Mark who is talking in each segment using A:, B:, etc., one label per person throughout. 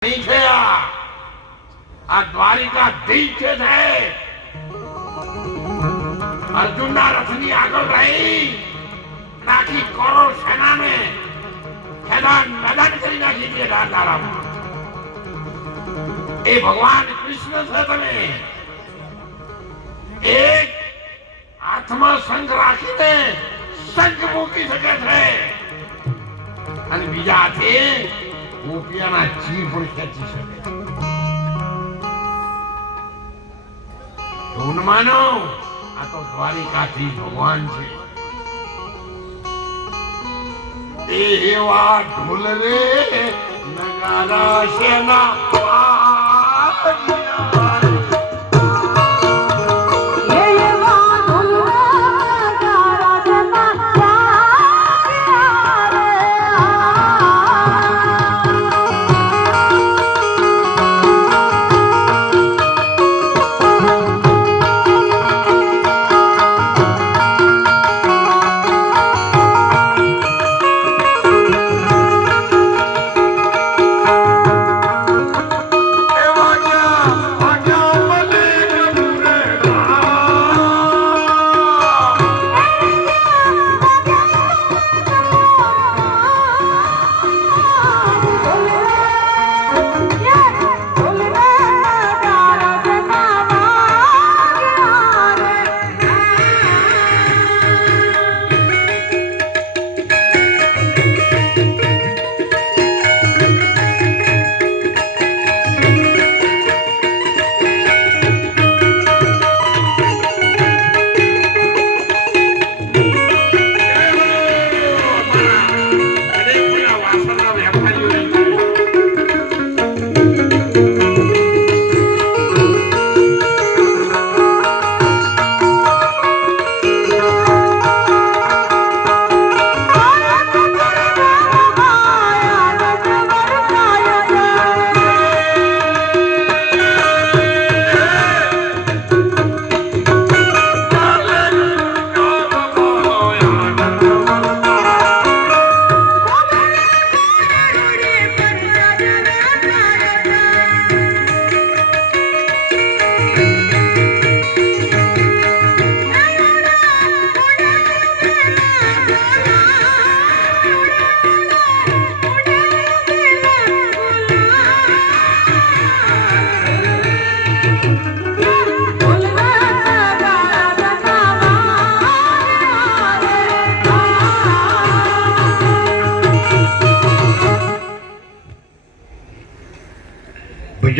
A: છે આ દ્વારિકાધીશ છે. અર્જુનના રથની આગળ રહી, નાખી કરોડ સેનાને ખેદાન મેદાન કરી નાખી છે દાતારામાં. એ ભગવાન કૃષ્ણ છે તમે. એક હાથમાં શંખ રાખીને શંખ મૂકી શકે છે. અને બીજા હાથે ગોપિયાના જીવ પણ ખેંચી શકે. એવું માનો, આ તો દ્વારિકાથી ભગવાન છે. એવા ઢોલ રે, નગારા શેના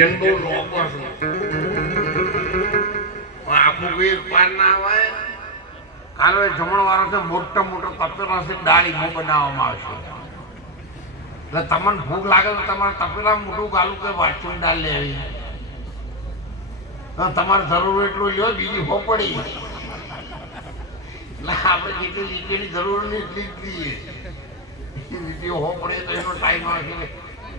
A: ભજન બહુ રોકો છો આખું વેર પાર ના આવે, કાલે જમણ વાળો છે મોટો મોટો તપેલા છે દાળીમો બનાવવામાં આવશે એટલે તમને ભૂખ લાગે તો તમારે તપેલા મોટું ગાલું કે વાટકી દાળ લેવી. તમારે જરૂર એટલું લ્યો, બીજી હો પડી. એટલે આપણે જેટલી લીટીની જરૂર નહીં એટલી જ લઈએ લીટીઓ હો પડે તો એનો ટાઈમ આવે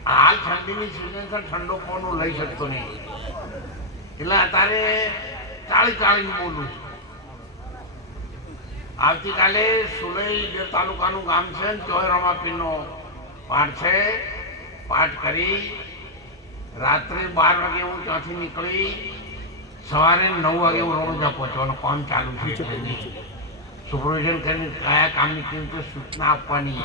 A: હાલ ઠંડીની સિઝન ઠંડો પવન લઈ શકતો નહીં. એટલે અત્યારે ચાળી ચાળીને બોલું આવતીકાલે સુલઈ જે તાલુકાનું ગામ છે ને ચોય રમાપીનો પાઠ છે. પાઠ કરી રાત્રે બાર વાગે હું ત્યાંથી નીકળી, સવારે નવ વાગે હું રણુજા પહોંચવાનું કામ ચાલુ છે. સુપરવિઝન કરીને કયા કામની કેવી રીતે સૂચના આપવાની?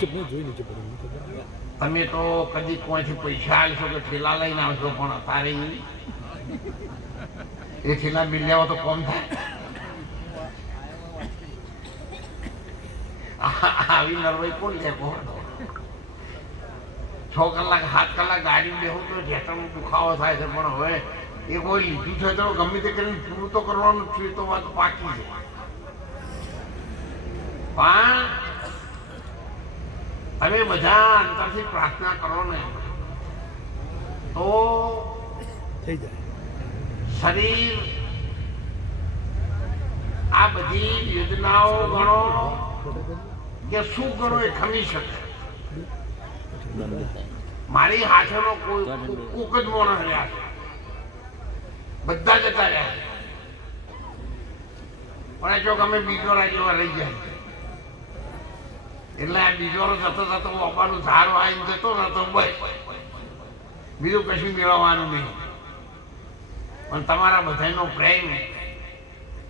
A: તમે તો કદી કોઈથી પૈસા આવશો કે થેલા લઈને આવશો પણ અત્યારે એ થેલા લેવા તો કોમ થાય. આવી નરવાઈ કોણ લે કોણ છ કલાક સાત કલાક ગાડી બેહું તો જેટલો દુખાવો થાય છે પણ હવે એ કોઈ લીધું છે તો ગમે તે કરીને પૂરું તો કરવાનું છે તો વાત પાકી છે. પણ તમે બધા અંતરથી પ્રાર્થના કરો ને તો થઈ જાય. શરીર આ બધી યોજનાઓ ગણો કે શું ગણો એ ખમી શકે. મારી હાથેનો કોઈ કોક જ મોણ રહ્યા છે. બધા જતા રહ્યા પણ જો અમે બીજો રાજ્યમાં રહી ગયા એટલે આ બીજો જતો જતો બાપાનું ઝાડ આવીને જતો બસ. બીજું કશું મેળવવાનું નહીં. પણ તમારા બધાનો પ્રેમ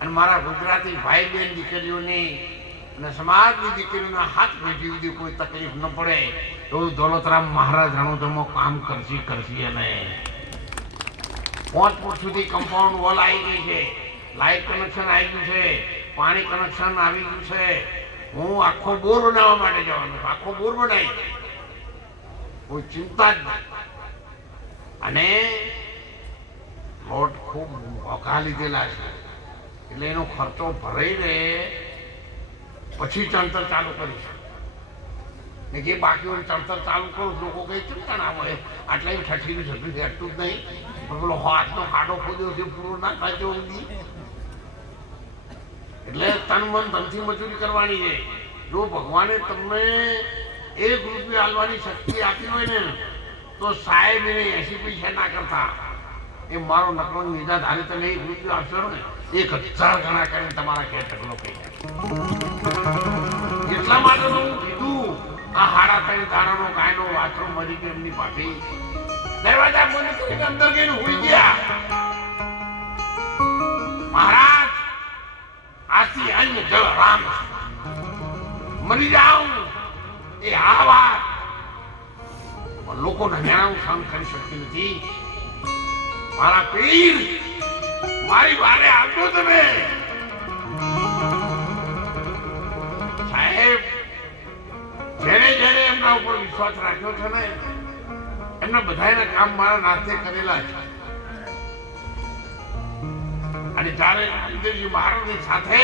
A: અને મારા ગુજરાતી ભાઈ બહેન દીકરીઓની અને સમાજની દીકરીઓના હાથ પેઢી સુધી કોઈ તકલીફ ન પડે એવું દોલતરામ મહારાજ રણોદમાં કામ કરશી કરશી અને પાંચ ફૂટ સુધી કમ્પાઉન્ડ વોલ આવી ગઈ છે. લાઇટ કનેક્શન આવી ગયું છે. પાણી કનેક્શન આવી ગયું છે. હું આખો બોર બનાવવા માટે જવાનો આખો બોર બનાવી કોઈ ચિંતા જ અને લોટ ખૂબ મોંઘા લીધેલા છે. એટલે એનો ખર્ચો ભરાઈને પછી ચણતર ચાલુ કરીશ ને જે બાકી હોય ચણતર ચાલુ કરું લોકો કઈ ચિંતા ના હોય આટલા ઠઠીનું ઠઠી હેઠતું જ નહીં. પેલો હાથનો ખાડો ખોદ્યો છે, પૂરો ના થાય એટલે તન મન ધનથી મજૂરી કરવાની છે. જો ભગવાને તમને એક રૂપિયો હાલવાની શક્તિ આપી હોય ને, તો સાહેબ એને એસી પૈસા ના કરતા. એ મારો નકલો નિજા ધારે તમે એક રૂપિયો આપશો ને, એક હજાર ગણા કરીને તમારા ઘેર ટકલો કહી એટલા માટે તો હું કીધું, આ હાડા ત્રણ દાડાનો ગાયનો વાછરો મરી ગયો એમની પાસે દરવાજા બંધ કરીને અંદર ગઈને હોઈ ગયા. મહારાજ આથી અન્ય જળ રામ. મરી જાઉં એ આ વાત. પણ લોકોને ન્યાય સહન કરી શકતી નથી. મારા પીર, મારી વારે આવજો તમે. સાહેબ, જેને જેને એમના ઉપર વિશ્વાસ રાખ્યો છે ને, એમના બધાના કામ મારા નાથે કરેલા છે. જ્યારે ઇન્દ્રજી મહારાજની સાથે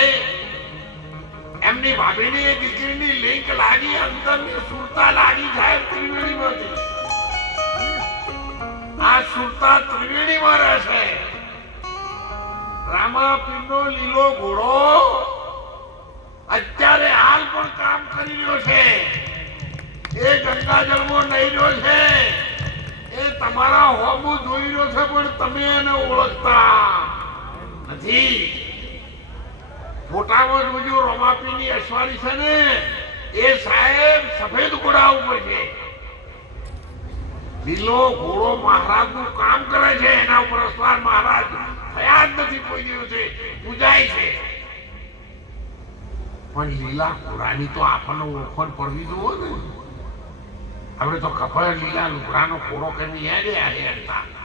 A: એમની ભાભીની એ દીકરીની લિંક લાગી અંતરની સુરતા લાગી સાહેબ ત્રિવેણીમાંથી. આ સુરતા ત્રિવેણીમાં રહેશે. રામાપીરનો લીલો ઘોડો અત્યારે હાલ પણ કામ કરી રહ્યો છે. એ ગંગાજળમાં નહીં રહ્યો છે. એ તમારા હોમું જોઈ રહ્યો છે, પણ તમે એને ઓળખતા. નથી ફોટામાં જોજો રોમાપીની અશ્વારી છે ને, એ સાહેબ સફેદ ઘોડા ઉપર છે. લીલો ઘોડો મહારાજનું કામ કરે છે, એના ઉપર અશ્વાર મહારાજ થયા જ નથી, કોઈ દિવસે પૂજાય છે. પણ લીલા ઘોડાની તો આપણને ઓળખણ પડવી જોવો ને. આપણે તો ખબર, લીલા લુગડાનો ઘોડો કરીને હેડે હેડતા